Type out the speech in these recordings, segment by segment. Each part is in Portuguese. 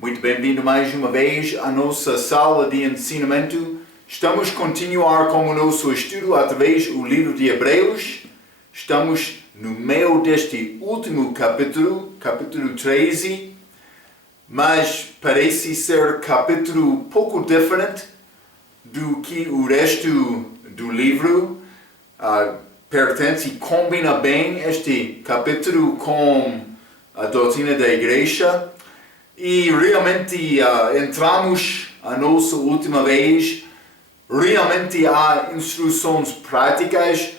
Muito bem-vindo mais uma vez à nossa sala de ensinamento. Estamos a continuar com o nosso estudo através do livro de Hebreus. Estamos no meio deste último capítulo, capítulo 13, mas parece ser capítulo pouco diferente do que o resto do livro. Pertence e combina bem este capítulo com a doutrina da igreja. E realmente entramos a nossa última vez. Realmente há instruções práticas.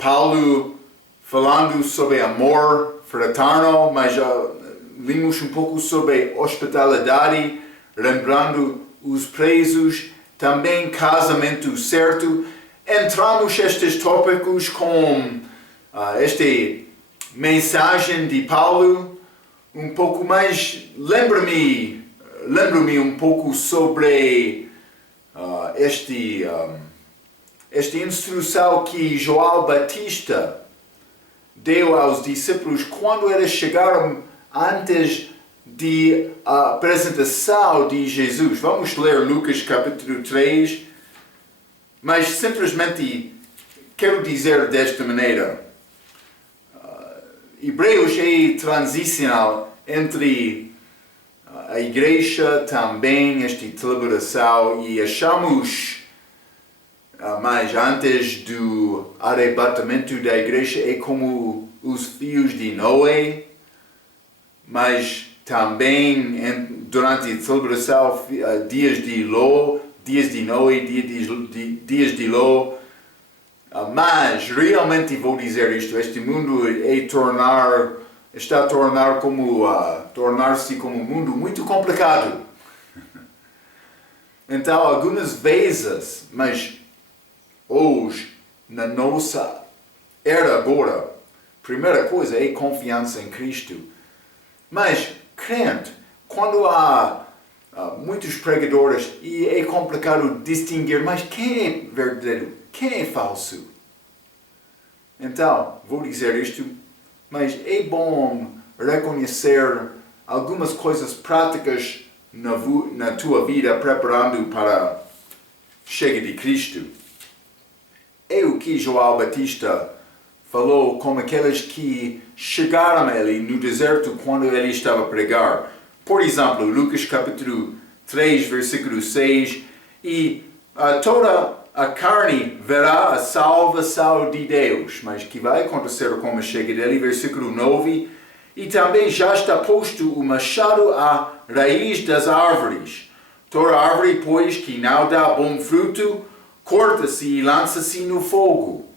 Paulo falando sobre amor fraterno, mas vimos um pouco sobre hospitalidade, lembrando os presos, também casamento certo. Entramos estes tópicos com esta mensagem de Paulo. Um pouco mais, lembro-me um pouco sobre esta instrução que João Batista deu aos discípulos quando eles chegaram antes da apresentação de Jesus. Vamos ler Lucas capítulo 3, mas simplesmente quero dizer desta maneira. Hebreus é transicional entre a igreja também, esta celebração, e achamos, mas antes do arrebatamento da igreja, é como os filhos de Noé, mas também durante a celebração, dias de Noé, dias de Ló. Mas realmente vou dizer isto: este mundo está a tornar-se como um mundo muito complicado. Então, algumas vezes, mas hoje, na nossa era agora, a primeira coisa é confiança em Cristo. Mas, crente, quando há muitos pregadores e é complicado distinguir, mas quem é verdadeiro? Quem é falso? Então, vou dizer isto, mas é bom reconhecer algumas coisas práticas na tua vida, preparando para a chegada de Cristo. É o que João Batista falou com aqueles que chegaram a ele no deserto quando ele estava a pregar. Por exemplo, Lucas capítulo 3, versículo 6, e toda a carne verá a salvação de Deus, mas que vai acontecer com a chegada dele, versículo 9, e também já está posto o machado à raiz das árvores. Toda árvore, pois, que não dá bom fruto, corta-se e lança-se no fogo.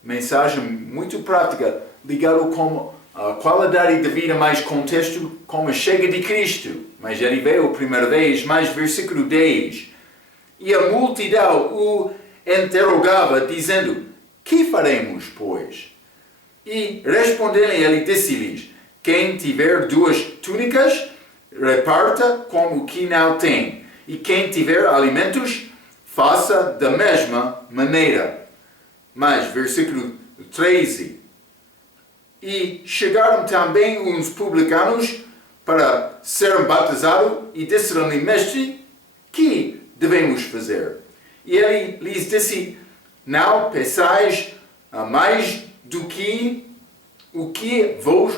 Mensagem muito prática, ligado com a qualidade de vida, mais contexto com a chegada de Cristo. Mas ele veio a primeira vez, mais versículo 10. E a multidão o interrogava, dizendo: que faremos, pois? E respondendo, ele disse-lhes: quem tiver 2 túnicas, reparta com o que não tem. E quem tiver alimentos, faça da mesma maneira. Mas, versículo 13. E chegaram também uns publicanos para serem batizados e disseram-lhe: mestre, que devemos fazer? E ele lhes disse: não peçais mais do que o que vos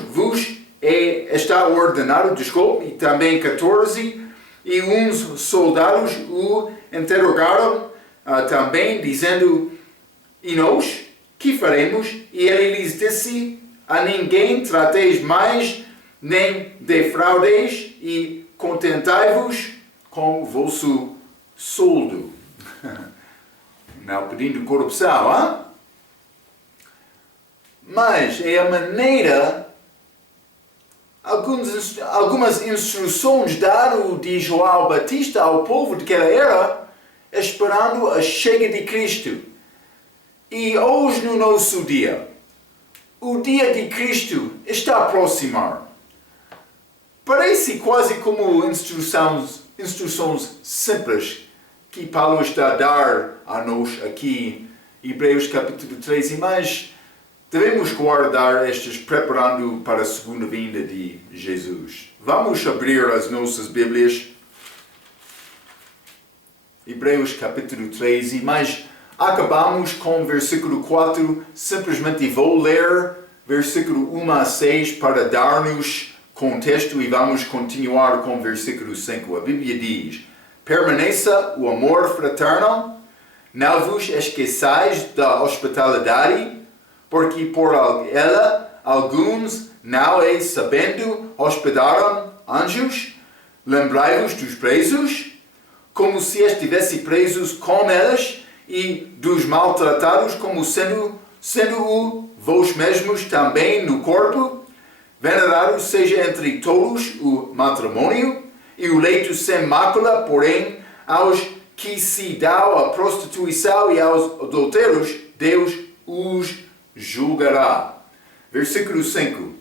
está ordenado. E também 14, e uns soldados o interrogaram também, dizendo: e nós, que faremos? E ele lhes disse: a ninguém trateis mais, nem defraudeis, e contentai-vos com o vosso soldo. Não pedindo corrupção, hein? Mas é a maneira, algumas instruções dadas de João Batista ao povo daquela era, esperando a chegada de Cristo. E hoje no nosso dia, o dia de Cristo está a aproximar. Parece quase como instruções simples que Paulo está a dar a nós aqui, Hebreus capítulo 13, mas devemos guardar estes preparando para a segunda vinda de Jesus. Vamos abrir as nossas Bíblias. Hebreus capítulo 13, mas acabamos com o versículo 4, simplesmente vou ler versículo 1 a 6 para dar-nos contexto e vamos continuar com o versículo 5. A Bíblia diz: permaneça o amor fraterno, não vos esqueçais da hospitalidade, porque por ela alguns, não é sabendo, hospedaram anjos. Lembrai-vos dos presos, como se estivesse presos com eles, e dos maltratados, como sendo-o vós mesmos também no corpo. Venerado seja entre todos o matrimônio, e o leito sem mácula, porém, aos que se dão à prostituição e aos adultérios, Deus os julgará. Versículo 5.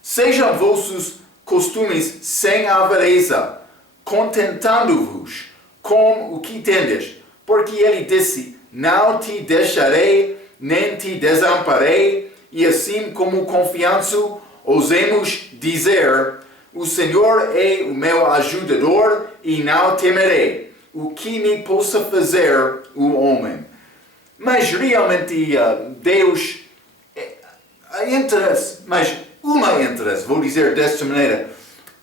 Sejam vossos costumes sem avareza, contentando-vos com o que tendes, porque ele disse: não te deixarei, nem te desamparei, e assim como confiança, ousemos dizer: o Senhor é o meu ajudador, e não temerei o que me possa fazer o homem. Mas realmente Deus, vou dizer desta maneira,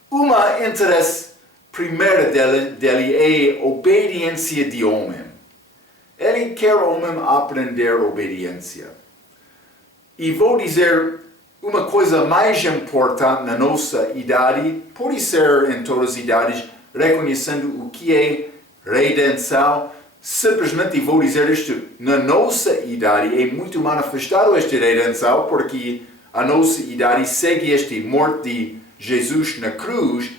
uma interesse primeira dele é obediência de homem. Ele quer o homem aprender obediência. E vou dizer uma coisa mais importante na nossa idade, pode ser em todas as idades, reconhecendo o que é redenção. Simplesmente vou dizer isto: na nossa idade é muito manifestado esta redenção, porque a nossa idade segue esta morte de Jesus na cruz,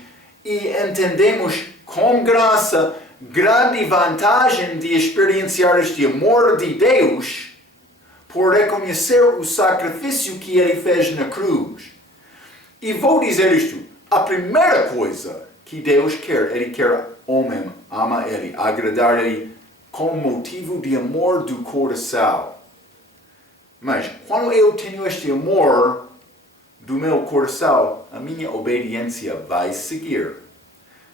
e entendemos com graça grande vantagem de experienciar este amor de Deus por reconhecer o sacrifício que ele fez na cruz. E vou dizer isto: a primeira coisa que Deus quer, ele quer homem, ama ele, agradar ele com motivo de amor do coração. Mas quando eu tenho este amor do meu coração, a minha obediência vai seguir.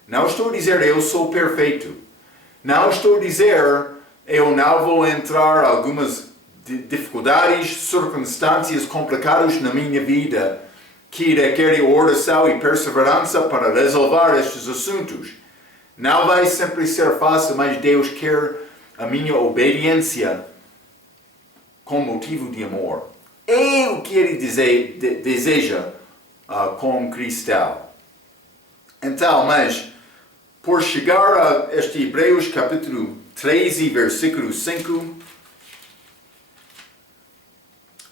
Não estou a dizer eu sou perfeito. Não estou a dizer eu não vou entrar em algumas dificuldades, circunstâncias complicadas na minha vida que requerem oração e perseverança para resolver estes assuntos. Não vai sempre ser fácil, mas Deus quer a minha obediência com motivo de amor. É o que ele deseja com um cristão. Então, mas por chegar a este Hebreus capítulo 13, versículo 5,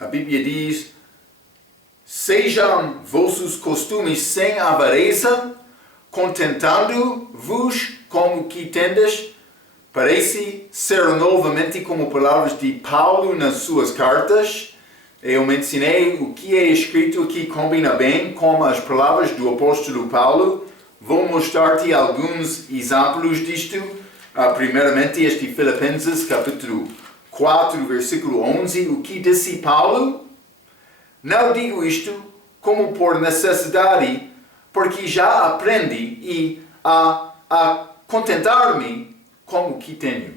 a Bíblia diz: sejam vossos costumes sem avareza, contentando-vos com o que tendes. Parece ser novamente como palavras de Paulo nas suas cartas. Eu mencionei o que é escrito aqui combina bem com as palavras do apóstolo Paulo. Vou mostrar-te alguns exemplos disto. Primeiramente, este Filipenses capítulo 4, versículo 11. O que disse Paulo? Não digo isto como por necessidade, porque já aprendi a contentar-me com o que tenho.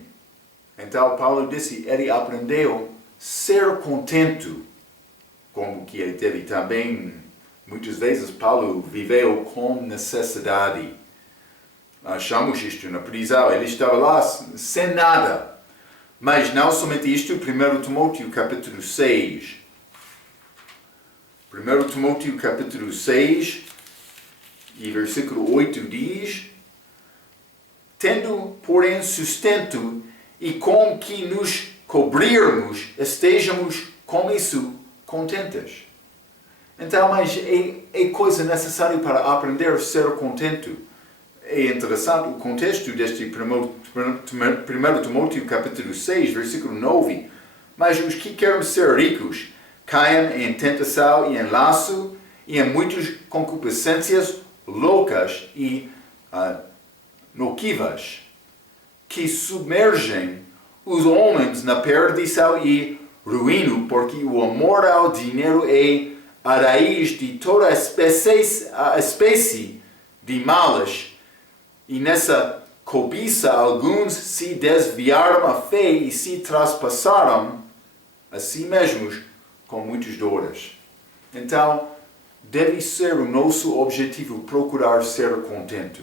Então Paulo disse, ele aprendeu a ser contente com o que ele teve. Também, muitas vezes, Paulo viveu com necessidade. Achamos isto na prisão. Ele estava lá sem nada. Mas não somente isto, 1 Timóteo capítulo 6. 1 Timóteo capítulo 6 e versículo 8 diz: tendo, porém, sustento e com que nos cobrirmos, estejamos com isso contentes. Então, mas é coisa necessária para aprender a ser contente. É interessante o contexto deste 1 Timóteo capítulo 6, versículo 9. Mas os que querem ser ricos caem em tentação e em laço e em muitas concupiscências loucas e nocivas, que submergem os homens na perdição e ruíno, porque o amor ao dinheiro é a raiz de toda a espécie de males. E nessa cobiça, alguns se desviaram a fé e se traspassaram a si mesmos com muitas dores. Então, deve ser o nosso objetivo procurar ser contente.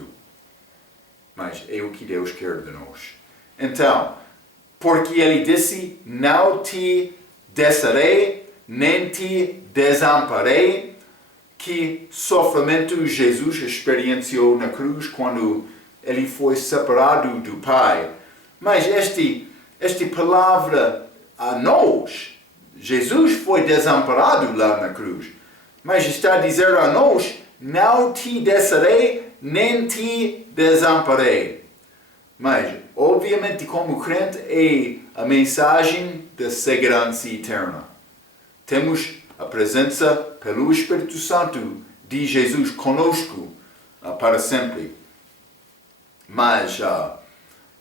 Mas é o que Deus quer de nós. Então, porque Ele disse, não te deixarei, nem te desamparei, que sofrimento Jesus experienciou na cruz quando Ele foi separado do Pai. Mas esta palavra a nós, Jesus foi desamparado lá na cruz. Mas está a dizer a nós, não te deixarei, nem te desamparei. Mas, obviamente, como crente, é a mensagem da segurança eterna. Temos a presença pelo Espírito Santo de Jesus conosco para sempre. Mas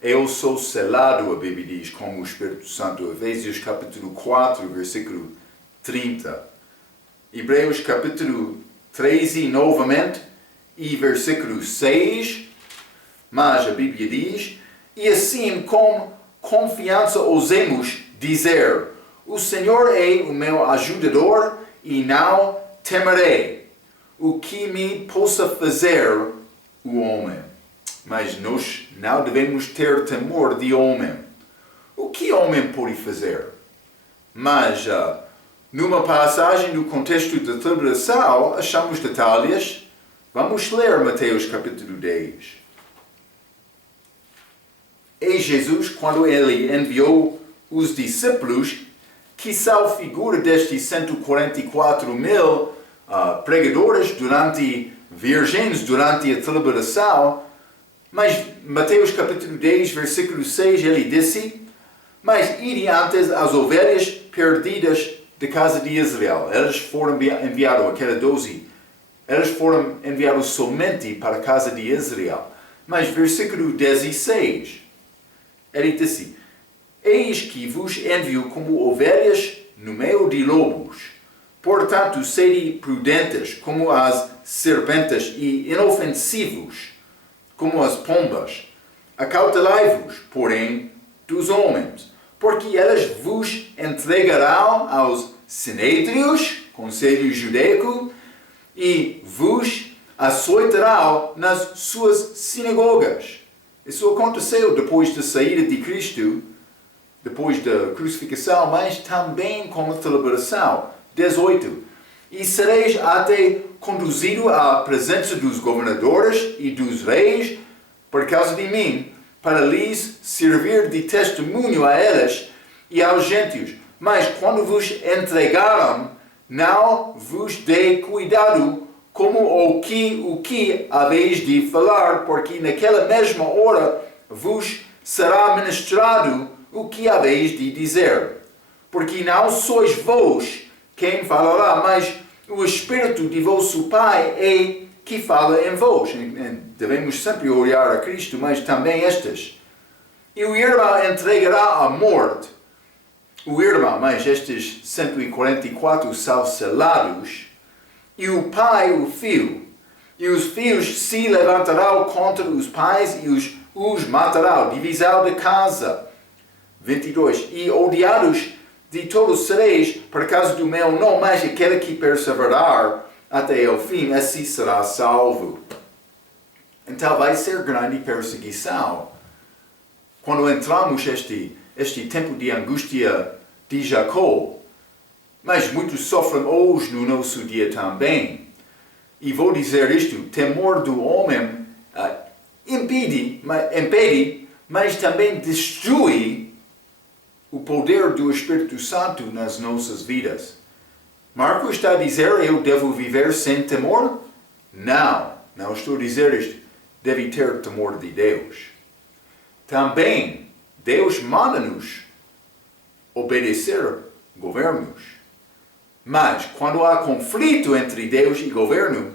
eu sou selado, a Bíblia diz, com o Espírito Santo. Efésios capítulo 4, versículo 30. Hebreus capítulo 13, novamente, e versículo 6. Mas a Bíblia diz, e assim com confiança ousemos dizer, o Senhor é o meu ajudador e não temerei o que me possa fazer o homem. Mas nós não devemos ter temor de homem. O que homem pode fazer? Mas numa passagem do contexto da tribulação, achamos detalhes. Vamos ler Mateus capítulo 10. É Jesus, quando Ele enviou os discípulos, que são figura destes 144.000 pregadores virgens durante a tribulação. Mas Mateus capítulo 10, versículo 6, ele disse, mas ide antes as ovelhas perdidas da casa de Israel. Elas foram enviadas, aquelas 12, elas foram enviadas somente para a casa de Israel. Mas versículo 16, ele disse, eis que vos envio como ovelhas no meio de lobos. Portanto, sede prudentes como as serpentes e inofensivos como as pombas. Acautelai-vos, porém, dos homens, porque elas vos entregarão aos sinédrios, conselho judaico, e vos açoitarão nas suas sinagogas. Isso aconteceu depois da saída de Cristo, depois da crucificação, mas também com a tribulação. 18. E sereis até conduzido à presença dos governadores e dos reis por causa de mim, para lhes servir de testemunho a eles e aos gentios. Mas quando vos entregaram, não vos dê cuidado como o que haveis de falar, porque naquela mesma hora vos será ministrado o que haveis de dizer. Porque não sois vós quem falará, mas o Espírito de vosso Pai é que fala em vós. Devemos sempre olhar a Cristo, mas também estas. E o irmão entregará à morte. O irmão, mas estes 144 são selados. E o pai, o filho. E os filhos se levantarão contra os pais e os matarão. Divisão de casa. 22. E odiados de todos sereis por causa do meu nome, mas aquele que perseverar até o fim, assim será salvo. Então vai ser grande perseguição. Quando entramos este tempo de angústia de Jacó, mas muitos sofrem hoje no nosso dia também. E vou dizer isto, temor do homem impede, mas também destrui o poder do Espírito Santo nas nossas vidas. Marcos está a dizer, eu devo viver sem temor? Não estou a dizer isto. Deve ter temor de Deus. Também, Deus manda-nos obedecer governos. Mas, quando há conflito entre Deus e governo,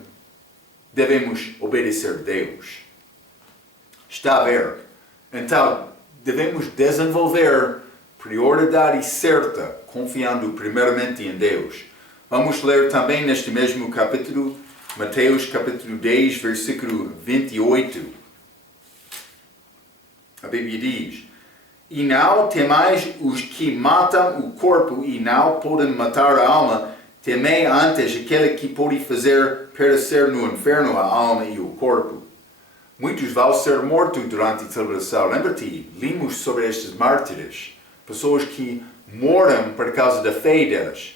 devemos obedecer Deus. Está a ver? Então, devemos desenvolver prioridade certa, confiando primeiramente em Deus. Vamos ler também neste mesmo capítulo, Mateus capítulo 10, versículo 28. A Bíblia diz: E não temais os que matam o corpo e não podem matar a alma, temei antes aquele que pode fazer perecer no inferno a alma e o corpo. Muitos vão ser mortos durante a tribulação. Lembra-te, limos sobre estes mártires, pessoas que morrem por causa da fé delas.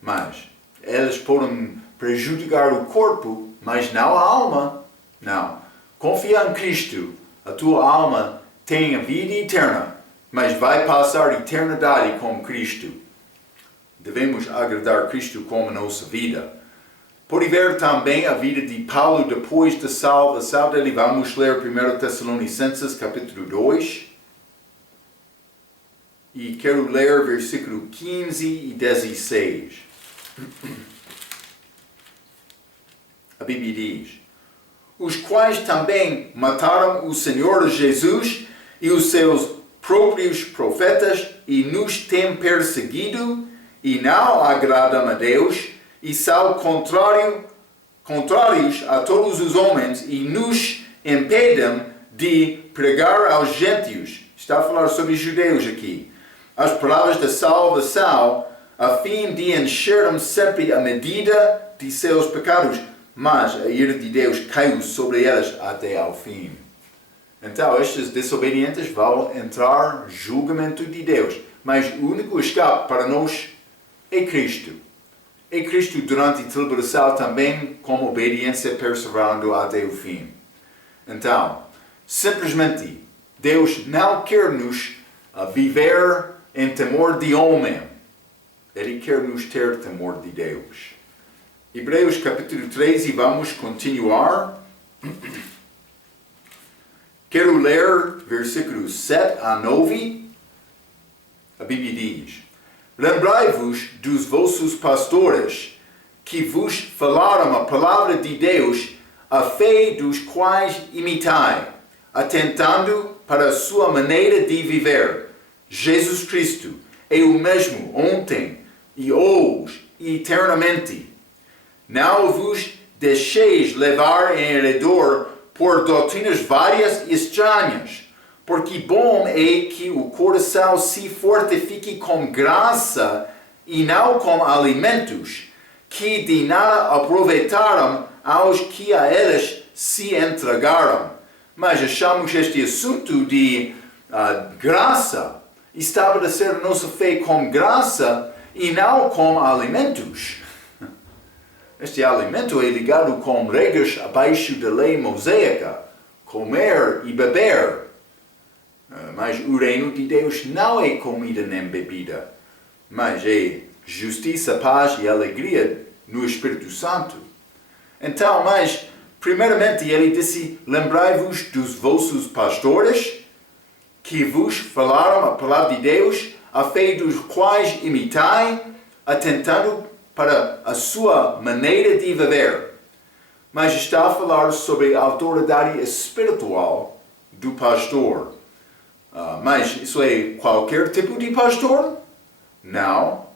Mas eles podem prejudicar o corpo, mas não a alma. Não. Confia em Cristo. A tua alma tem a vida eterna, mas vai passar a eternidade com Cristo. Devemos agradar Cristo com a nossa vida. Pode ver também a vida de Paulo depois da salvação dele. Vamos ler 1 Tessalonicenses capítulo 2. E quero ler versículo 15 e 16. A Bíblia diz: Os quais também mataram o Senhor Jesus e os seus próprios profetas e nos têm perseguido e não agradam a Deus e são contrários a todos os homens e nos impedem de pregar aos gentios. Está a falar sobre judeus aqui. As palavras da salvação, a fim de encherem sempre a medida de seus pecados, mas a ira de Deus caiu sobre eles até ao fim. Então, estes desobedientes vão entrar no julgamento de Deus, mas o único escape para nós é Cristo. É Cristo durante a tribulação também, com obediência perseverando até o fim. Então, simplesmente, Deus não quer nos viver em temor de homem. Ele quer nos ter temor de Deus. Hebreus capítulo 13, vamos continuar. Quero ler versículos 7 a 9. A Bíblia diz: Lembrai-vos dos vossos pastores, que vos falaram a palavra de Deus, a fé dos quais imitai, atentando para a sua maneira de viver. Jesus Cristo é o mesmo ontem e hoje e eternamente. Não vos deixeis levar em redor por doutrinas várias e estranhas, porque bom é que o coração se fortifique com graça e não com alimentos, que de nada aproveitaram aos que a eles se entregaram. Mas achamos este assunto de graça, estabelecer a nossa fé com graça e não com alimentos. Este alimento é ligado com regras abaixo da lei mosaica, comer e beber. Mas o reino de Deus não é comida nem bebida, mas é justiça, paz e alegria no Espírito Santo. Então, mas, primeiramente, ele disse: lembrai-vos dos vossos pastores, que vos falaram a palavra de Deus, a fé dos quais imitai, atentando para a sua maneira de viver. Mas está a falar sobre a autoridade espiritual do pastor. Mas isso é qualquer tipo de pastor? Não.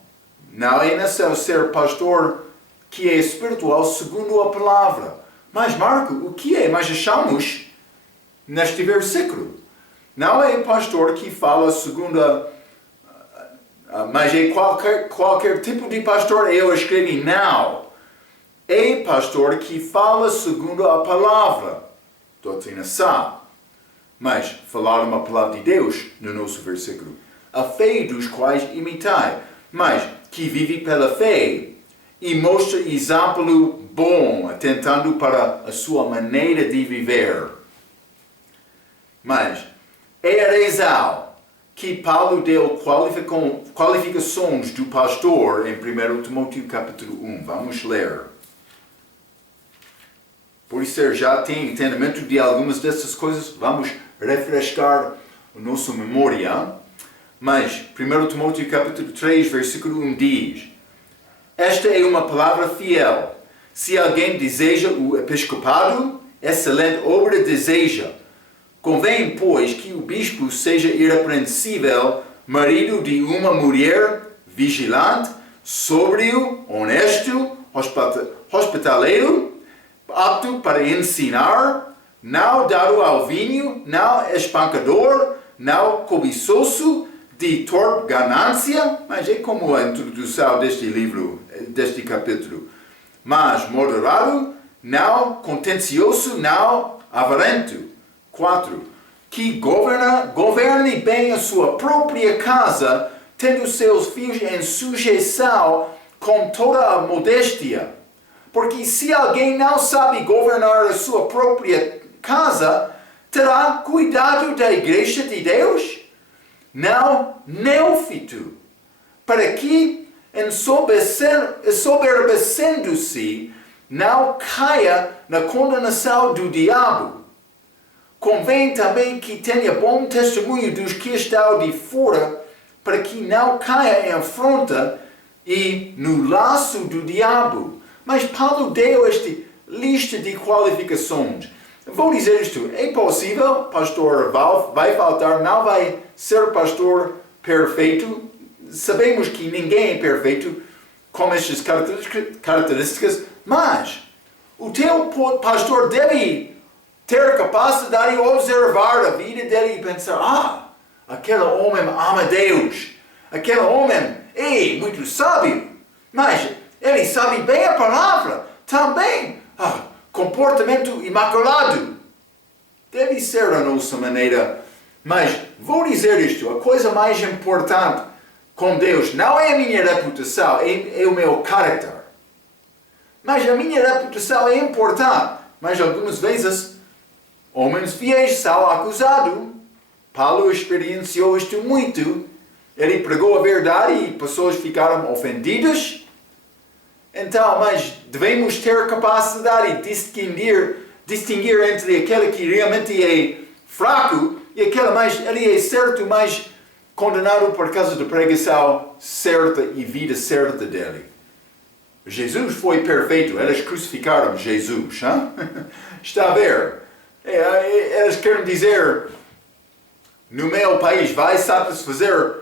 Não é necessário ser pastor que é espiritual segundo a palavra. Mas Marco, o que é? Mas achamos neste versículo. Não é pastor que fala segundo mas é qualquer tipo de pastor. Eu escrevi não. É pastor que fala segundo a palavra. Doutrina sã. Mas falaram a palavra de Deus no nosso versículo. A fé dos quais imitai. Mas que vive pela fé e mostra exemplo bom, atentando para a sua maneira de viver. Mas é a razão que Paulo deu qualificações do pastor em 1 Timóteo capítulo 1. Vamos ler. Por isso já tem entendimento de algumas dessas coisas. Vamos refrescar a nossa memória. Mas 1 Timóteo capítulo 3, versículo 1 diz: Esta é uma palavra fiel. Se alguém deseja o episcopado, excelente obra deseja. Convém, pois, que o bispo seja irrepreensível, marido de uma mulher vigilante, sóbrio, honesto, hospitaleiro, apto para ensinar, não dado ao vinho, não espancador, não cobiçoso, de torpe ganância, mas é como a introdução deste livro, deste capítulo. Mas moderado, não contencioso, não avarento. 4. Que governe bem a sua própria casa, tendo seus filhos em sujeição com toda a modéstia. Porque se alguém não sabe governar a sua própria casa, terá cuidado da igreja de Deus? Não neófito, para que, ensoberbecendo-se, não caia na condenação do diabo. Convém também que tenha bom testemunho dos que estão de fora, para que não caia em afronta e no laço do diabo. Mas Paulo deu esta lista de qualificações. Vou dizer isto, é possível, pastor vai faltar, não vai ser pastor perfeito. Sabemos que ninguém é perfeito com estas características, mas o teu pastor deve ter capacidade de observar a vida dele e pensar, aquele homem ama Deus, aquele homem é muito sábio, mas ele sabe bem a palavra, também, comportamento imaculado. Deve ser a nossa maneira. Mas vou dizer isto, a coisa mais importante com Deus não é a minha reputação, é o meu caráter. Mas a minha reputação é importante. Mas algumas vezes, homens fiéis são acusados. Paulo experienciou isto muito. Ele pregou a verdade e pessoas ficaram ofendidas. Então, mas devemos ter capacidade de distinguir entre aquele que realmente é fraco e aquele mais, ele é certo, mas condenado por causa da pregação certa e vida certa dele. Jesus foi perfeito, eles crucificaram Jesus. Está a ver? Eles querem dizer, no meu país vai satisfazer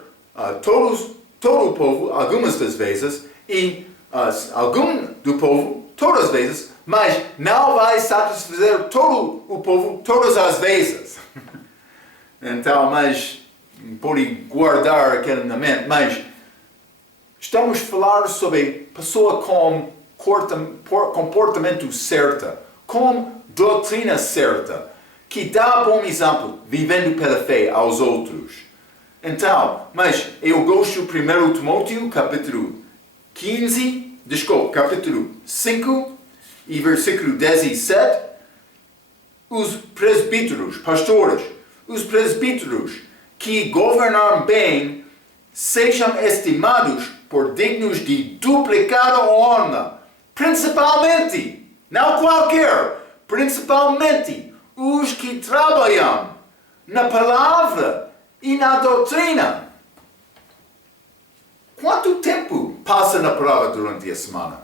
todo o povo, algumas das vezes, e algum do povo, todas as vezes, mas não vai satisfazer todo o povo todas as vezes. Então, mas pode guardar aquele na mente, mas estamos a falar sobre pessoa com comportamento certo, com doutrina certa, que dá bom exemplo, vivendo pela fé aos outros. Então, mas eu gosto de 1 Timóteo, capítulo 5 e versículo 17, os presbíteros, pastores, os presbíteros que governam bem, sejam estimados por dignos de duplicada honra, principalmente, não qualquer, principalmente os que trabalham na palavra e na doutrina. Quanto tempo passa na palavra durante a semana?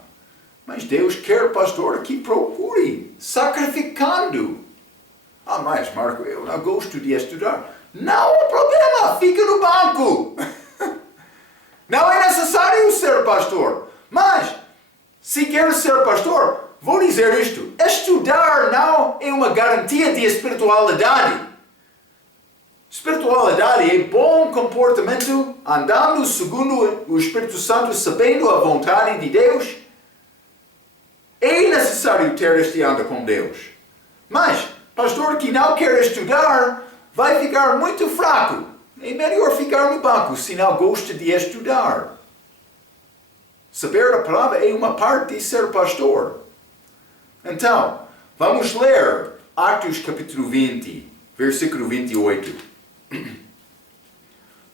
Mas Deus quer pastor que procure, sacrificando. Mas Marco, eu não gosto de estudar. Não há problema, fica no banco. Não é necessário ser pastor. Mas, se quer ser pastor, vou dizer isto. Estudar não é uma garantia de espiritualidade. Espiritualidade é bom comportamento, andando segundo o Espírito Santo, sabendo a vontade de Deus. É necessário ter este anda com Deus. Mas, pastor que não quer estudar, vai ficar muito fraco. É melhor ficar no banco se não gosta de estudar. Saber a palavra é uma parte de ser pastor. Então, vamos ler Atos capítulo 20, versículo 28.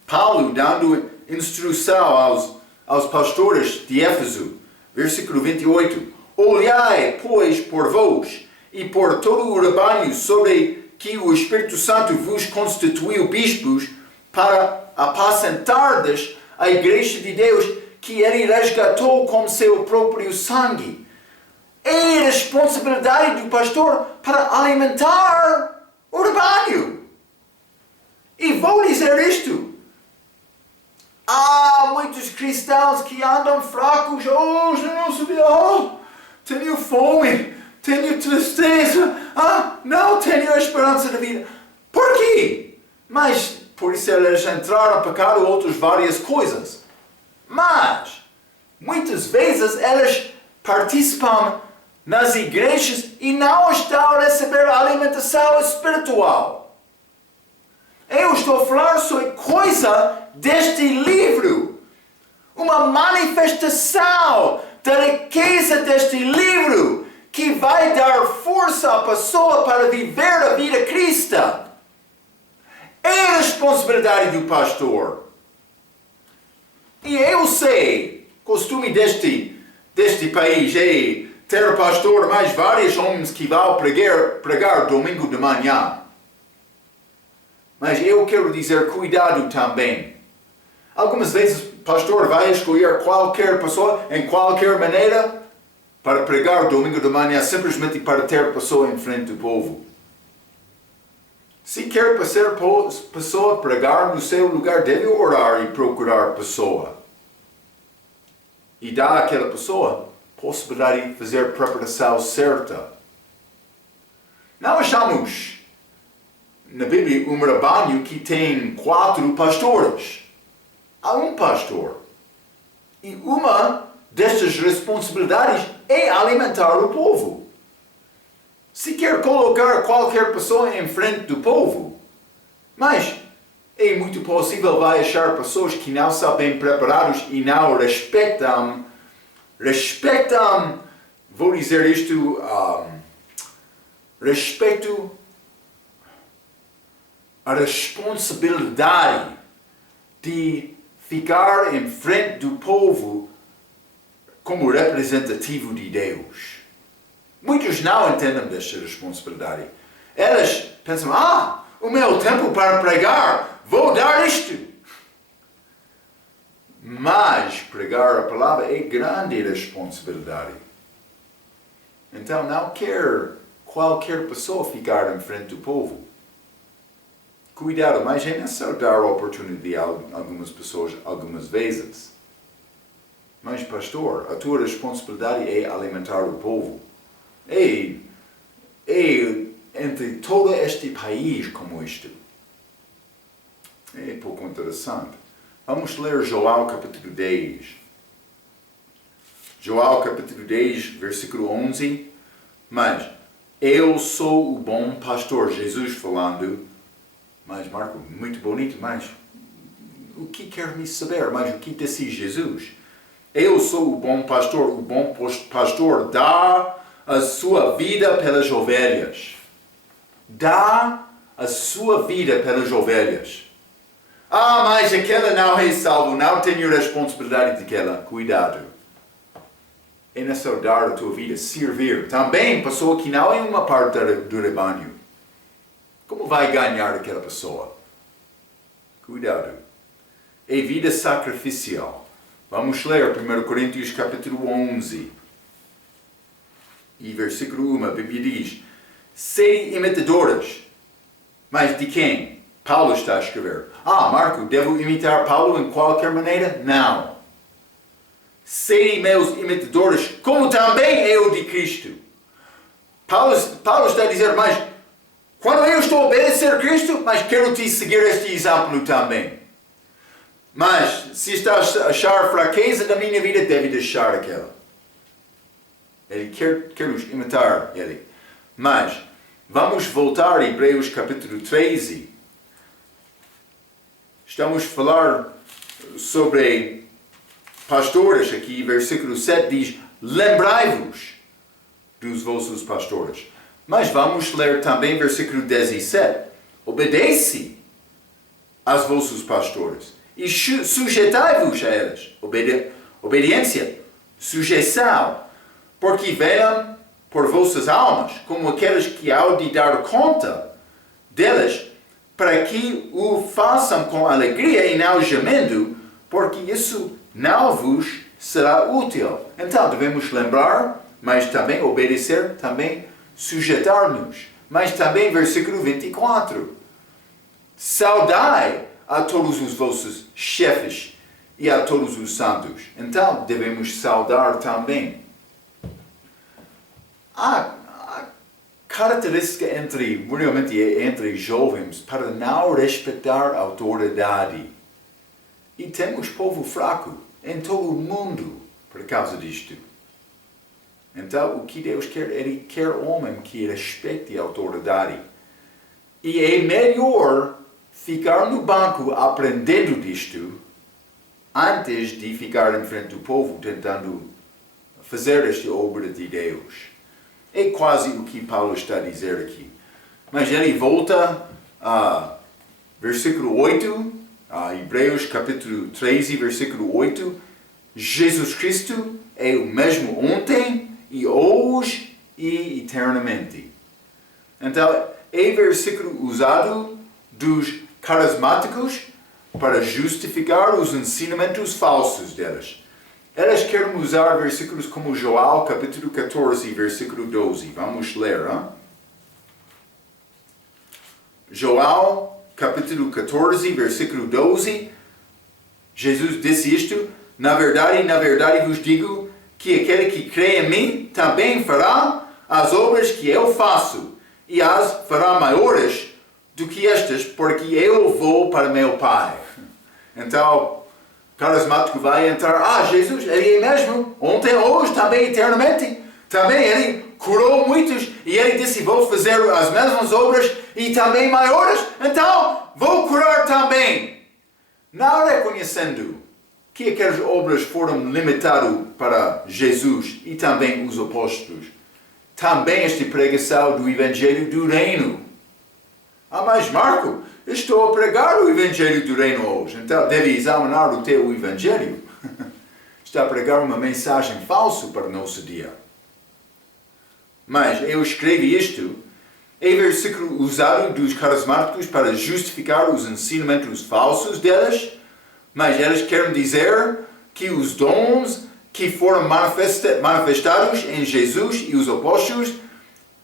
Paulo dando instrução aos pastores de Éfeso, versículo 28. Olhai, pois, por vós e por todo o rebanho sobre que o Espírito Santo vos constituiu bispos para apacentardes a igreja de Deus que ele resgatou com seu próprio sangue. É a responsabilidade do pastor para alimentar o rebanho. E vou dizer isto. Há muitos cristãos que andam fracos hoje, não sabia, tenho fome, tenho tristeza, não tenho esperança de vida. Por quê? Mas, por isso eles entraram no pecado, outras várias coisas. Mas, muitas vezes eles participam nas igrejas e não estão a receber alimentação espiritual. Eu estou a falar sobre coisa deste livro. Uma manifestação da riqueza deste livro que vai dar força à pessoa para viver a vida cristã. É a responsabilidade do pastor. E eu sei, costume deste país é ter pastor mais vários homens que vão pregar domingo de manhã. Mas eu quero dizer, cuidado também. Algumas vezes o pastor vai escolher qualquer pessoa, em qualquer maneira, para pregar domingo de manhã, simplesmente para ter a pessoa em frente do povo. Se quer pessoa pregar no seu lugar, deve orar e procurar a pessoa. E dar àquela pessoa a possibilidade de fazer a preparação certa. Não achamos na Bíblia um rebanho que tem 4 pastores. Há um pastor. E uma destas responsabilidades é alimentar o povo. Se quer colocar qualquer pessoa em frente do povo, mas é muito possível vai achar pessoas que não são bem preparados e não respeitam, vou dizer isto, respeito a responsabilidade de ficar em frente do povo como representativo de Deus. Muitos não entendem desta responsabilidade. Eles pensam, o meu tempo para pregar, vou dar isto. Mas pregar a palavra é grande responsabilidade. Então não quer qualquer pessoa ficar em frente do povo. Cuidado, mas é necessário dar a oportunidade a algumas pessoas algumas vezes. Mas pastor, a tua responsabilidade é alimentar o povo. É entre todo este país como isto. É pouco interessante. Vamos ler João capítulo 10. João capítulo 10, versículo 11. Mas eu sou o bom pastor, Jesus falando. Mas Marco, muito bonito, mas o que quer me saber? Mas o que disse Jesus? Eu sou o bom pastor dá a sua vida pelas ovelhas. Dá a sua vida pelas ovelhas. Mas aquela não é salvo, não tenho responsabilidade daquela. Cuidado. É necessário dar a tua vida, servir. Também pessoa que não é uma parte do rebanho. Como vai ganhar aquela pessoa? Cuidado. É vida sacrificial. Vamos ler 1 Coríntios capítulo 11. E versículo 1, a Bíblia diz: sede imitadoras. Mas de quem? Paulo está a escrever. Marco, devo imitar Paulo em qualquer maneira? Não. Sede meus imitadores, como também eu de Cristo. Paulo está a dizer, mas quando eu estou a obedecer a Cristo, mas quero te seguir este exemplo também. Mas se estás a achar fraqueza da minha vida, deve deixar aquela. Ele quer nos imitar, ele. Mas vamos voltar a Hebreus capítulo 13. Estamos a falar sobre pastores aqui. Versículo 7 diz: lembrai-vos dos vossos pastores. Mas vamos ler também versículo 17. Obedece aos vossos pastores e sujeitai-vos a eles. Obediência, sujeição, porque velam por vossas almas, como aqueles que hão de dar conta deles, para que o façam com alegria e não gemendo, porque isso não vos será útil. Então devemos lembrar, mas também obedecer, também sujeitar-nos. Mas também versículo 24. Saudai a todos os vossos chefes e a todos os santos. Então, devemos saudar também. Há característica realmente entre jovens para não respeitar a autoridade. E temos povo fraco em todo o mundo por causa disto. Então, o que Deus quer? Ele quer homem que respeite a autoridade. E é melhor ficar no banco aprendendo disto antes de ficar em frente do povo tentando fazer esta obra de Deus. É quase o que Paulo está a dizer aqui. Mas ele volta a versículo 8, Hebreus capítulo 13, versículo 8. Jesus Cristo é o mesmo ontem e hoje e eternamente. Então, é versículo usado dos carismáticos para justificar os ensinamentos falsos deles. Eles querem usar versículos como Joel, capítulo 14, versículo 12. Vamos ler. Joel, capítulo 14, versículo 12. Jesus disse isto: na verdade vos digo que aquele que crê em mim também fará as obras que eu faço, e as fará maiores do que estas, porque eu vou para meu Pai. Então, carismático vai entrar, Jesus, ele é mesmo, ontem, hoje, também eternamente. Também ele curou muitos e ele disse, vou fazer as mesmas obras e também maiores, então vou curar também. Não reconhecendo que aquelas obras foram limitadas para Jesus e também os apóstolos. Também esta pregação do Evangelho do Reino. Mas Marco, estou a pregar o Evangelho do Reino hoje, então deve examinar o teu Evangelho. Está a pregar uma mensagem falsa para o nosso dia. Mas eu escrevi isto, é versículo usado dos carismáticos para justificar os ensinamentos falsos deles, mas eles querem dizer que os dons que foram manifestados em Jesus e os apóstolos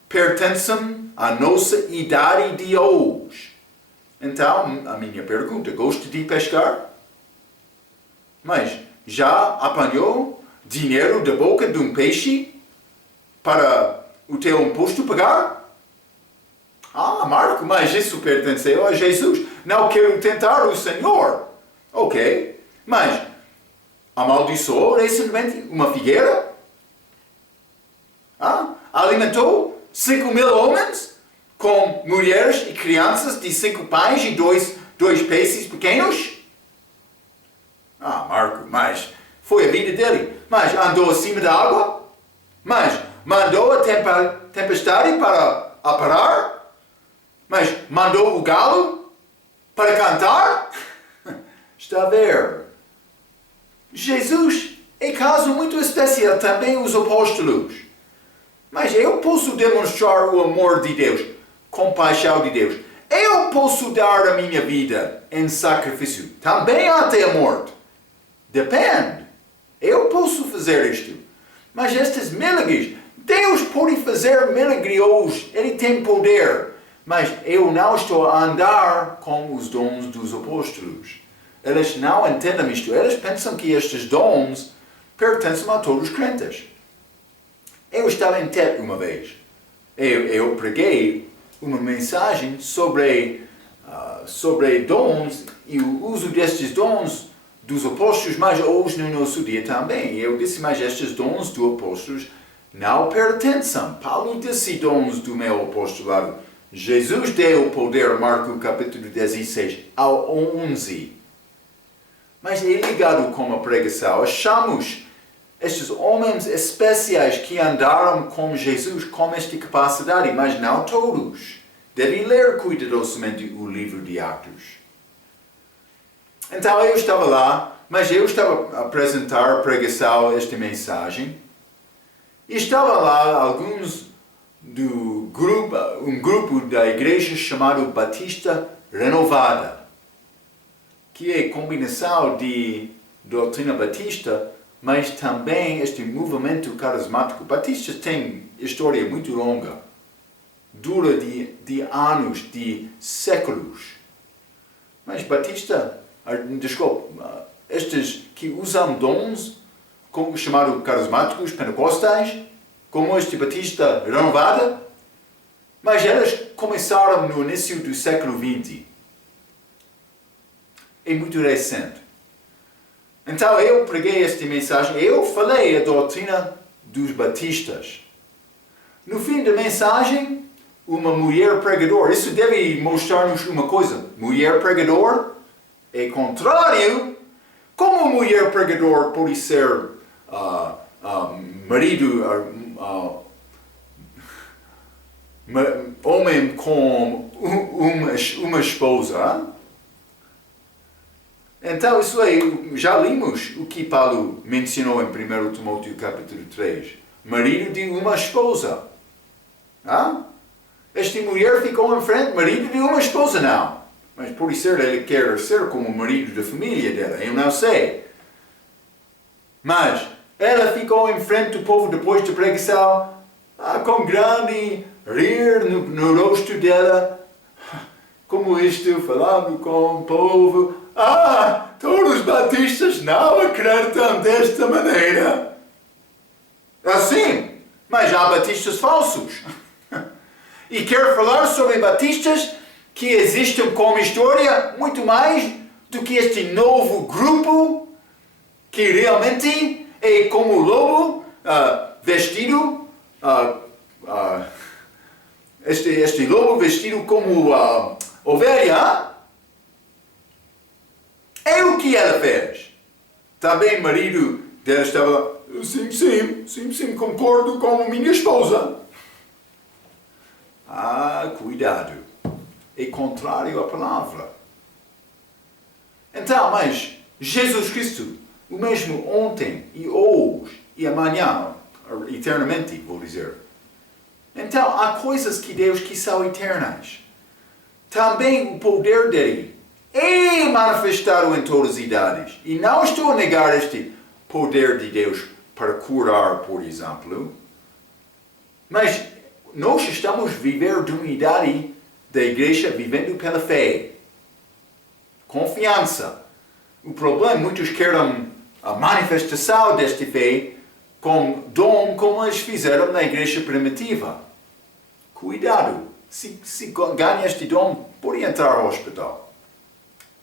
pertencem à nossa idade de hoje. Então, a minha pergunta, gosta de pescar? Mas já apanhou dinheiro da boca de um peixe para o teu imposto pagar? Marco, mas isso pertenceu a Jesus. Não quero tentar o Senhor. Ok, mas amaldiçoou recentemente uma figueira? Alimentou 5.000 homens com mulheres e crianças de 5 pães e dois peixes pequenos? Marco, mas foi a vida dele. Mas andou acima da água? Mas mandou a tempestade para parar? Mas mandou o galo para cantar? Está a ver? Jesus é caso muito especial, também os apóstolos. Mas eu posso demonstrar o amor de Deus, compaixão de Deus. Eu posso dar a minha vida em sacrifício, também até a morte. Depende. Eu posso fazer isto. Mas estes milagres, Deus pode fazer milagre hoje. Ele tem poder. Mas eu não estou a andar com os dons dos apóstolos. Eles não entendem isto. Eles pensam que estes dons pertencem a todos os crentes. Eu estava em TED uma vez. Eu preguei uma mensagem sobre dons e o uso destes dons dos apóstolos, mas hoje no nosso dia também. Eu disse, mas estes dons dos apóstolos não pertencem. Paulo disse dons do meu apostolado. Jesus deu o poder, Marcos capítulo 16 ao 11. Mas é ligado com a pregação. Achamos estes homens especiais que andaram com Jesus com esta capacidade, mas não todos. Devem ler cuidadosamente o livro de Atos. Então eu estava lá, mas eu estava a apresentar a pregação, esta mensagem. E estava lá alguns um grupo da igreja chamado Batista Renovada, que é combinação de doutrina batista, mas também este movimento carismático. Batistas tem história muito longa, dura de anos, de séculos. Mas estes que usam dons, como chamado carismáticos, pentecostais, como este Batista renovada, mas elas começaram no início do século XX. É muito recente. Então eu preguei esta mensagem, eu falei a doutrina dos batistas. No fim da mensagem, uma mulher pregadora, isso deve mostrar-nos uma coisa, mulher pregador é contrário. Como mulher pregador pode ser marido, homem com uma esposa? Então, isso aí, já limos o que Paulo mencionou em 1 Timóteo capítulo 3. Marido de uma esposa. Esta mulher ficou em frente, marido de uma esposa, não. Mas pode ser, ele quer ser como marido da família dela, eu não sei. Mas ela ficou em frente do povo depois da pregação, com grande rir no rosto dela. Como estou falando com o povo. Todos os batistas não acreditam desta maneira. Assim, mas há batistas falsos. E quero falar sobre batistas que existem como história muito mais do que este novo grupo que realmente é como lobo vestido, este lobo vestido como ovelha. É o que ela fez. Também o marido dela estava, sim, concordo com a minha esposa. Cuidado. É contrário à palavra. Então, mas Jesus Cristo, o mesmo ontem e hoje e amanhã, eternamente, vou dizer. Então, há coisas que Deus que são eternas. Também o poder dele é manifestado em todas as idades. E não estou a negar este poder de Deus para curar, por exemplo. Mas nós estamos a viver de uma idade da igreja vivendo pela fé. Confiança. O problema, muitos querem a manifestação desta fé com dom, como eles fizeram na igreja primitiva. Cuidado. Se ganha este dom, pode entrar ao hospital.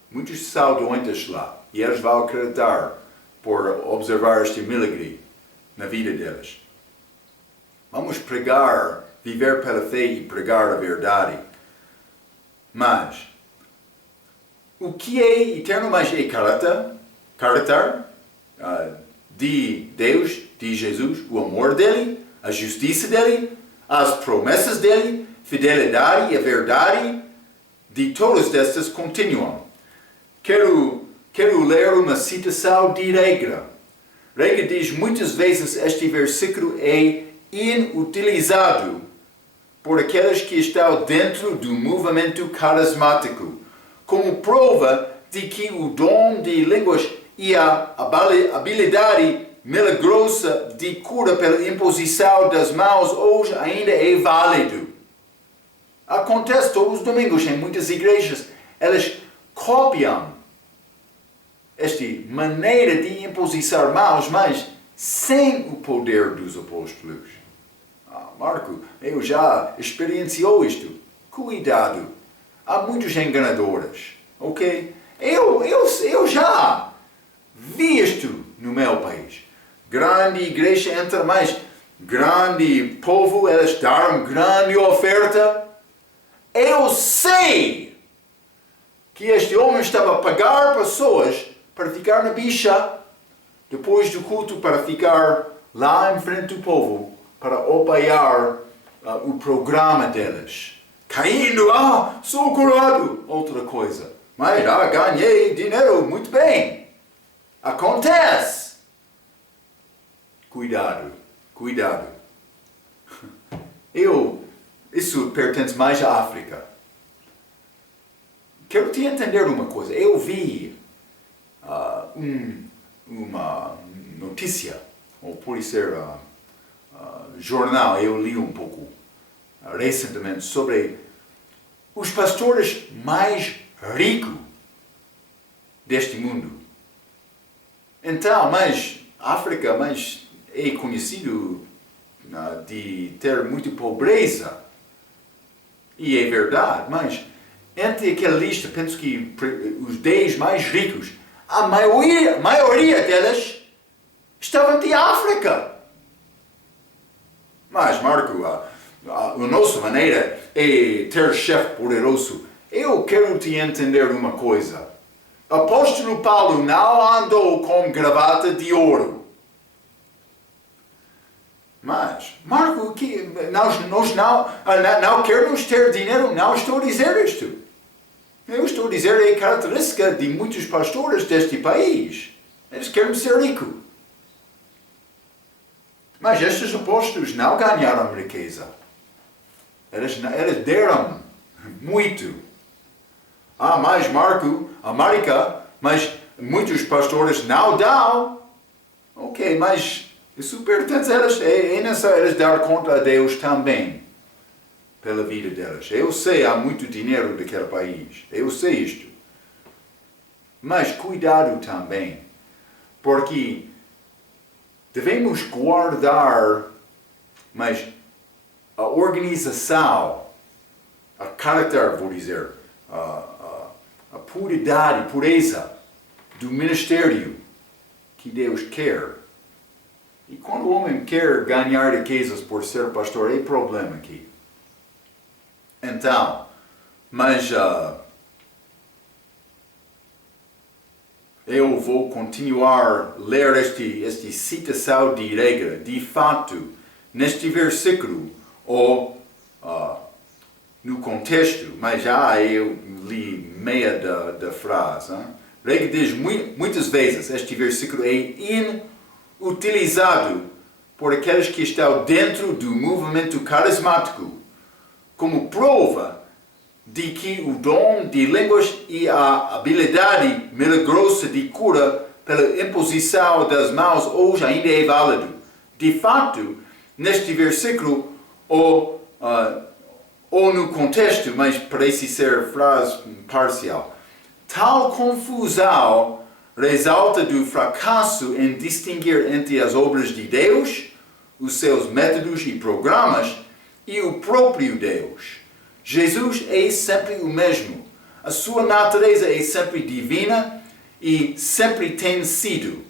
Muitos são doentes lá e eles vão acreditar por observar este milagre na vida deles. Vamos pregar, viver pela fé e pregar a verdade. Mas, o que é eterno, mas é caráter de Deus, de Jesus, o amor dele, a justiça dele, as promessas dele, fidelidade e a verdade de todas estas continuam. Quero ler uma citação de Regra. Regra diz, muitas vezes este versículo é inutilizado por aqueles que estão dentro do movimento carismático, como prova de que o dom de línguas e a habilidade milagrosa de cura pela imposição das mãos hoje ainda é válido. Acontece todos os domingos em muitas igrejas. Elas copiam esta maneira de imposição mãos, mas sem o poder dos apóstolos. Marco, eu já experienciou isto. Cuidado. Há muitos enganadores. Ok? Eu já vi isto no meu país. Grande igreja entra mais grande povo, eles dão grande oferta. Eu sei que este homem estava a pagar pessoas para ficar na bicha depois do culto, para ficar lá em frente do povo, para apoiar o programa deles. Caindo, sou curado, outra coisa. Mas ganhei dinheiro, muito bem. Acontece. Cuidado. Isso pertence mais à África. Quero te entender uma coisa. Eu vi uma notícia, ou pode ser jornal, eu li um pouco recentemente sobre os pastores mais ricos deste mundo. Então, mas África é conhecido de ter muita pobreza. E é verdade, mas entre aquela lista, penso que os 10 mais ricos, a maioria deles estavam de África. Mas, Marco, a nossa maneira é ter chefe poderoso. Eu quero te entender uma coisa. Apóstolo Paulo não andou com gravata de ouro. Mas, Marco, nós não queremos ter dinheiro, não estou a dizer isto. Eu estou a dizer é característica de muitos pastores deste país. Eles querem ser ricos. Mas estes apóstolos não ganharam riqueza. Eles deram muito. Mas Marco, América, mas muitos pastores não dão. Ok, mas isso pertence a eles. É necessário eles dar conta a Deus também. Pela vida deles. Eu sei, há muito dinheiro daquele país. Eu sei isto. Mas cuidado também. Porque devemos guardar, mas a organização, a caráter, vou dizer, a pureza do ministério que Deus quer. E quando o homem quer ganhar riquezas por ser pastor, é problema aqui. Então, mas eu vou continuar a ler esta citação de regra. De fato, neste versículo, ou no contexto, mas já eu li meia da frase. Regra diz muitas vezes, este versículo é inutilizado por aqueles que estão dentro do movimento carismático, como prova de que o dom de línguas e a habilidade milagrosa de cura pela imposição das mãos hoje ainda é válido. De fato, neste versículo, ou no contexto, mas parece ser frase parcial, tal confusão resulta do fracasso em distinguir entre as obras de Deus, os seus métodos e programas, e o próprio Deus. Jesus é sempre o mesmo. A sua natureza é sempre divina e sempre tem sido.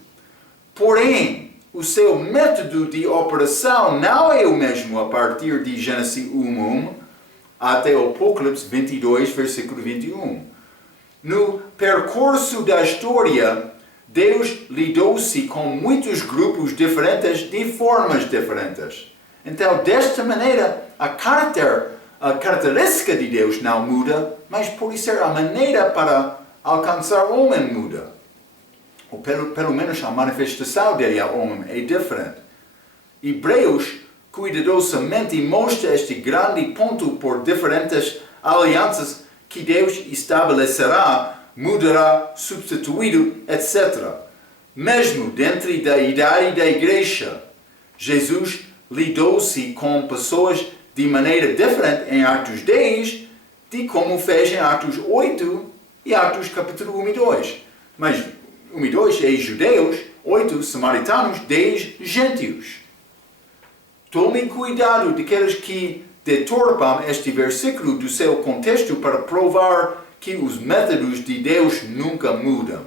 Porém, o seu método de operação não é o mesmo a partir de Gênesis 1 até o Apocalipse 22, versículo 21. No percurso da história, Deus lidou-se com muitos grupos diferentes de formas diferentes. Então, desta maneira, a característica de Deus não muda, mas pode ser a maneira para alcançar o homem muda. Ou pelo menos a manifestação dele ao homem é diferente. Hebreus cuidadosamente mostra este grande ponto por diferentes alianças que Deus estabelecerá, mudará, substituído, etc. Mesmo dentro da idade da igreja, Jesus lidou-se com pessoas de maneira diferente em Atos 10 de como fez em Atos 8 e Atos capítulo 1 e 2. Mas 1 e 2 é judeus, 8 samaritanos, 10 gentios. Tome cuidado daqueles que deturpam este versículo do seu contexto para provar que os métodos de Deus nunca mudam.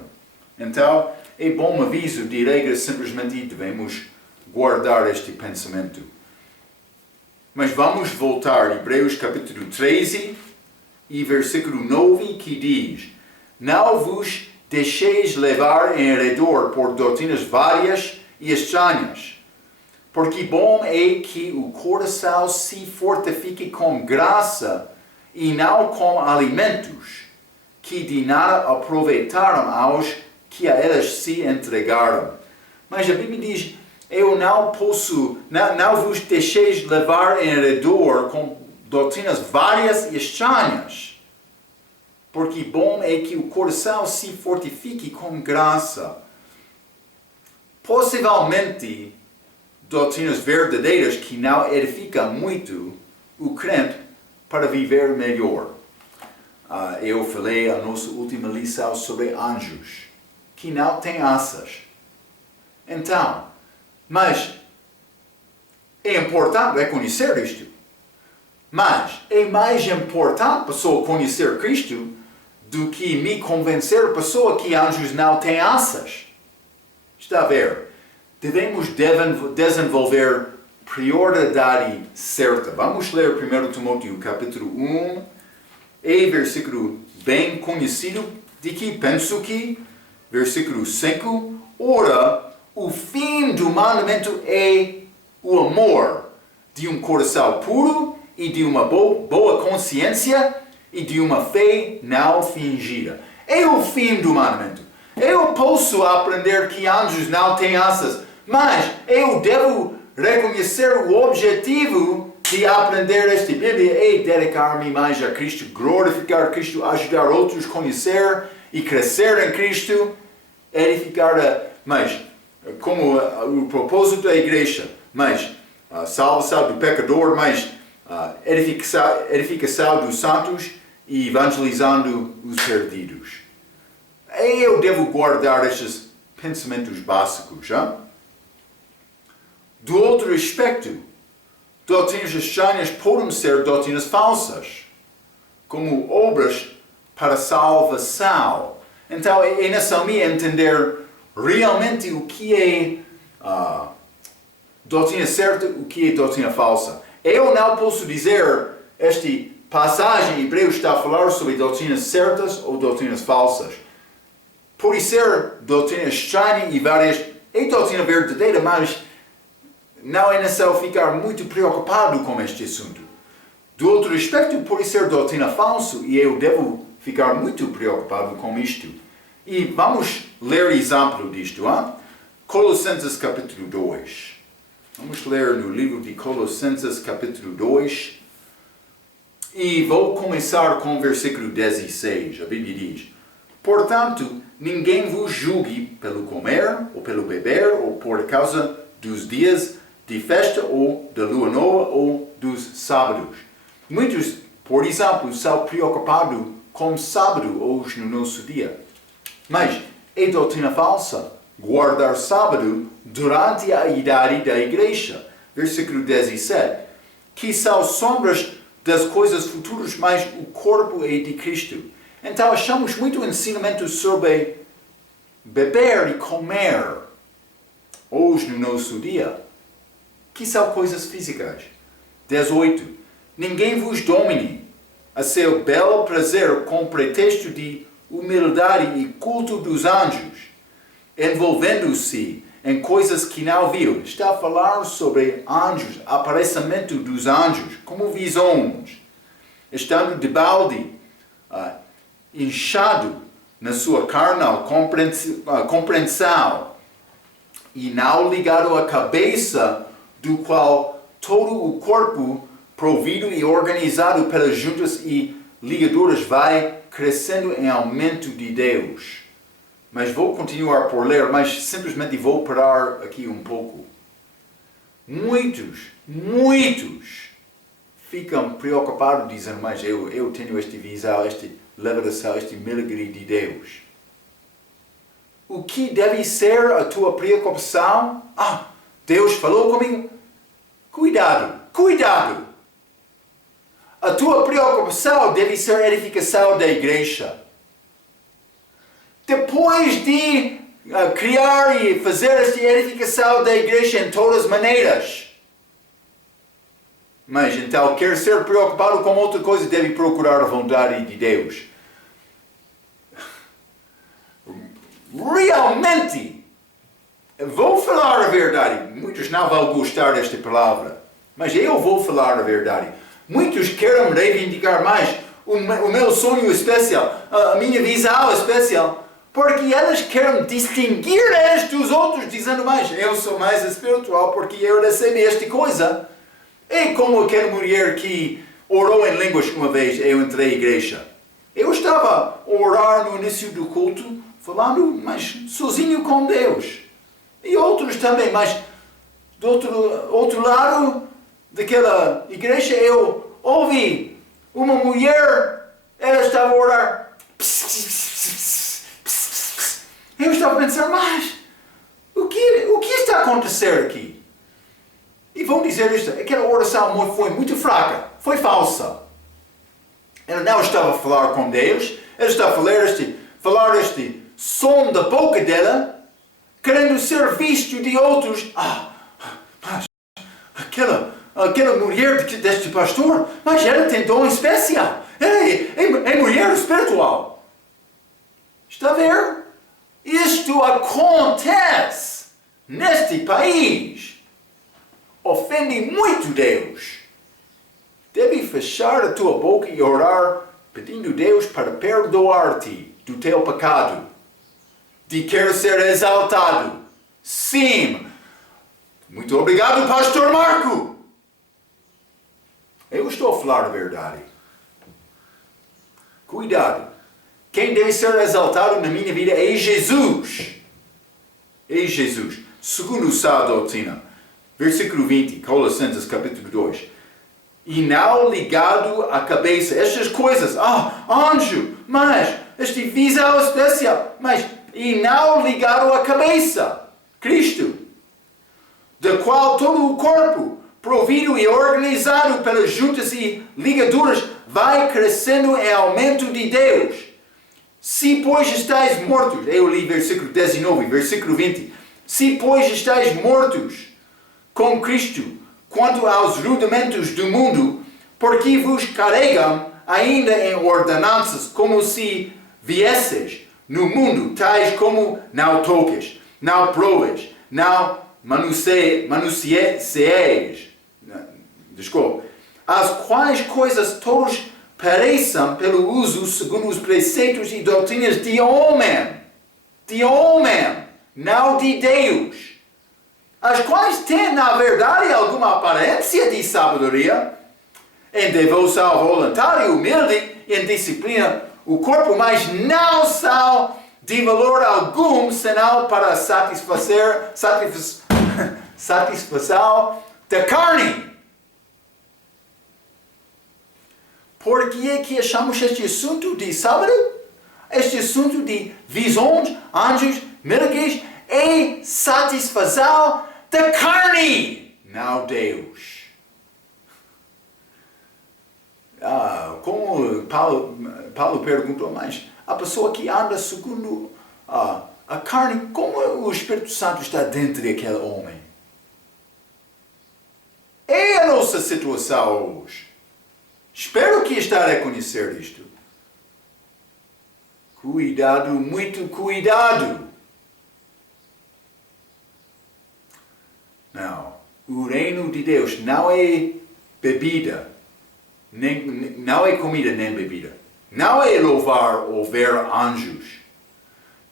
Então, é bom aviso de regra, simplesmente devemos guardar este pensamento. Mas vamos voltar a Hebreus capítulo 13 e versículo 9 que diz: Não vos deixeis levar em redor por doutrinas várias e estranhas, porque bom é que o coração se fortifique com graça e não com alimentos, que de nada aproveitaram aos que a elas se entregaram. Mas a Bíblia diz: eu não vos deixeis levar em redor com doutrinas várias e estranhas, porque bom é que o coração se fortifique com graça. Possivelmente, doutrinas verdadeiras que não edificam muito o crente para viver melhor. Eu falei a nossa última lição sobre anjos, que não têm asas. Então, mas é importante reconhecer isto. Mas é mais importante a pessoa conhecer Cristo do que me convencer a pessoa que anjos não têm asas. Está a ver? Devemos desenvolver prioridade certa. Vamos ler 1 Timóteo capítulo 1 e versículo bem conhecido, de que penso que, versículo 5, ora, o fim do mandamento é o amor de um coração puro e de uma boa consciência e de uma fé não fingida. É o fim do mandamento. Eu posso aprender que anjos não têm asas, mas eu devo reconhecer o objetivo de aprender esta Bíblia é dedicar-me mais a Cristo, glorificar Cristo, ajudar outros a conhecer e crescer em Cristo, edificar, mas como o propósito da igreja, mas a salvação do pecador, mas edificação dos santos e evangelizando os perdidos. Eu devo guardar estes pensamentos básicos. Hein? Do outro aspecto, doutrinas estranhas podem ser doutrinas falsas, como obras para salvação. Então é necessário entender realmente o que é doutrina certa e o que é doutrina falsa. Eu não posso dizer esta passagem em Hebreus está a falar sobre doutrinas certas ou doutrinas falsas. Pode ser doutrina estranha e várias, é doutrina verdadeira, mas não é necessário ficar muito preocupado com este assunto. Do outro aspecto, pode ser doutrina falsa e eu devo ficar muito preocupado com isto. E vamos ler exemplo disto. Hein? Colossenses capítulo 2. Vamos ler no livro de Colossenses capítulo 2. E vou começar com o versículo 16. A Bíblia diz: portanto, ninguém vos julgue pelo comer, ou pelo beber, ou por causa dos dias de festa, ou da lua nova, ou dos sábados. Muitos, por exemplo, são preocupados com sábado hoje no nosso dia. Mas é doutrina falsa guardar sábado durante a idade da igreja. Versículo 17. Que são sombras das coisas futuras, mas o corpo é de Cristo. Então achamos muito ensinamento sobre beber e comer hoje no nosso dia, que são coisas físicas. 18. Ninguém vos domine a seu belo prazer com pretexto de humildade e culto dos anjos, envolvendo-se em coisas que não viu. Está a falar sobre anjos, aparecimento dos anjos, como visões, estando de balde, inchado na sua carnal compreensão e não ligado à cabeça, do qual todo o corpo, provido e organizado pelas juntas e ligaduras, vai crescendo em aumento de Deus. Mas vou continuar por ler, mas simplesmente vou parar aqui um pouco. Muitos ficam preocupados dizendo, mas eu tenho esta visão, esta revelação, este milagre de Deus. O que deve ser a tua preocupação? Deus falou comigo? Cuidado! A tua preocupação deve ser a edificação da igreja. Depois de criar e fazer esta edificação da igreja em todas as maneiras. Mas então, quer ser preocupado com outra coisa, deve procurar a vontade de Deus. Realmente, vou falar a verdade. Muitos não vão gostar desta palavra, mas eu vou falar a verdade. Muitos querem reivindicar mais o meu sonho especial, a minha visão especial, porque elas querem distinguir eles dos outros, dizendo mais, eu sou mais espiritual porque eu recebi esta coisa. É como aquela mulher que orou em línguas uma vez, eu entrei à igreja. Eu estava a orar no início do culto, falando, mas sozinho com Deus. E outros também, mas do outro lado daquela igreja eu ouvi uma mulher, ela estava a orar. Eu estava a pensar, mas O que está acontecendo aqui? E vão dizer isto, aquela oração foi muito fraca, foi falsa. Ela não estava a falar com Deus, ela estava a falar este som da boca dela, querendo ser visto de outros. Mas aquela mulher deste pastor, mas ela tem dom especial. Ela é mulher espiritual. Está a ver? Isto acontece neste país. Ofende muito Deus. Deve fechar a tua boca e orar pedindo a Deus para perdoar-te do teu pecado. De querer ser exaltado. Sim. Muito obrigado, Pastor Marco. Eu estou a falar a verdade. Cuidado. Quem deve ser exaltado na minha vida é Jesus. É Jesus. Segundo a doutrina. Versículo 20, Colossenses capítulo 2. E não ligado à cabeça. Estas coisas. Anjo. Mas, este visão especial. Mas, e não ligado à cabeça. Cristo. Da qual todo o corpo, provido e organizado pelas juntas e ligaduras, vai crescendo em aumento de Deus. Se, pois, estáis mortos, eu li versículo 19, versículo 20. Se, pois, estáis mortos com Cristo, quanto aos rudimentos do mundo, porque vos carregam ainda em ordenanças, como se viesseis no mundo, tais como não toques, não provas, não manuseis, as quais coisas todas pereçam pelo uso segundo os preceitos e doutrinas de homem, não de Deus, as quais têm, na verdade, alguma aparência de sabedoria, em devoção voluntária, humilde, em disciplina, o corpo, mas não são de valor algum, senão para satisfação da carne. Por que é que achamos este assunto de sábado? Este assunto de visões, anjos, milagres, é satisfação da carne, não Deus. Como Paulo perguntou, mas a pessoa que anda segundo a carne, como o Espírito Santo está dentro daquele homem? É a nossa situação hoje. Espero que está a reconhecer isto. Cuidado, muito cuidado. Não, o reino de Deus não é bebida, não é comida nem bebida. Não é louvar ou ver anjos.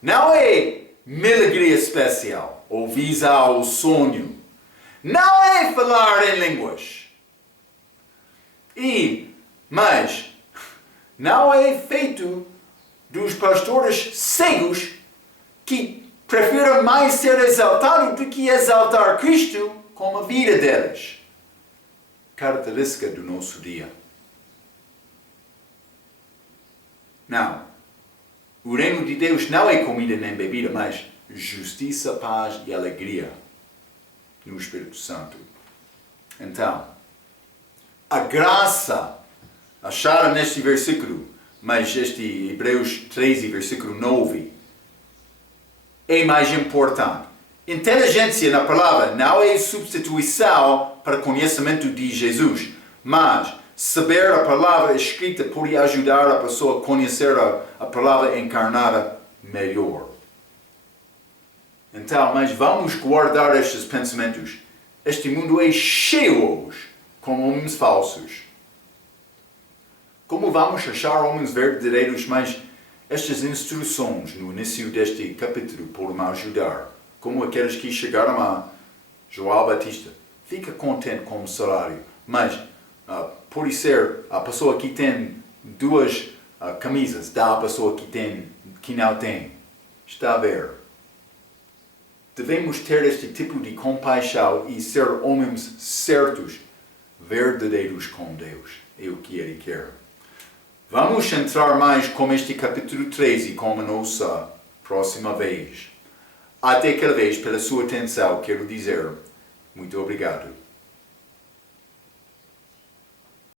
Não é milagre especial ou visar o sonho. Não é falar em línguas. Mas não é feito dos pastores cegos que preferem mais ser exaltados do que exaltar Cristo com a vida deles. Característica do nosso dia. Não. O reino de Deus não é comida nem bebida, mas justiça, paz e alegria no Espírito Santo. Então, a graça achada neste versículo, mas este Hebreus 13, versículo 9, é mais importante. Inteligência na palavra não é substituição para conhecimento de Jesus, mas saber a palavra escrita pode ajudar a pessoa a conhecer a palavra encarnada melhor. Então, mas vamos guardar estes pensamentos. Este mundo é cheio hoje com homens falsos. Como vamos achar homens verdadeiros, mas estas instruções no início deste capítulo podem ajudar. Como aqueles que chegaram a João Batista. Fica contente com o salário, mas pode ser a pessoa que tem duas camisas, dá a pessoa que não tem. Está a ver? Devemos ter este tipo de compaixão e ser homens certos, verdadeiros com Deus. É o que Ele quer. Vamos entrar mais com este capítulo 13 como a nossa próxima vez. Até aquela vez, pela sua atenção, quero dizer muito obrigado.